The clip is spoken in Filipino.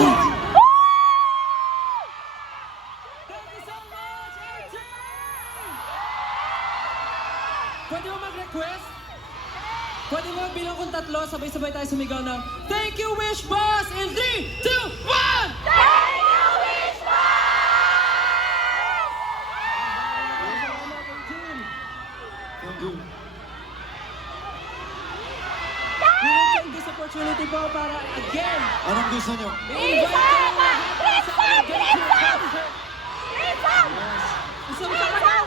you so much, RT! Pwede mo mag-request? Pwede mo bilang kung tatlo, sabay-sabay tayo sumigaw ng Thank you, Wish Boss! In 3, 2, 1! Thank you. We will take this opportunity po para again Anong gusto nyo? i-invite kayo lahat sa ating concert. Isang sabaw!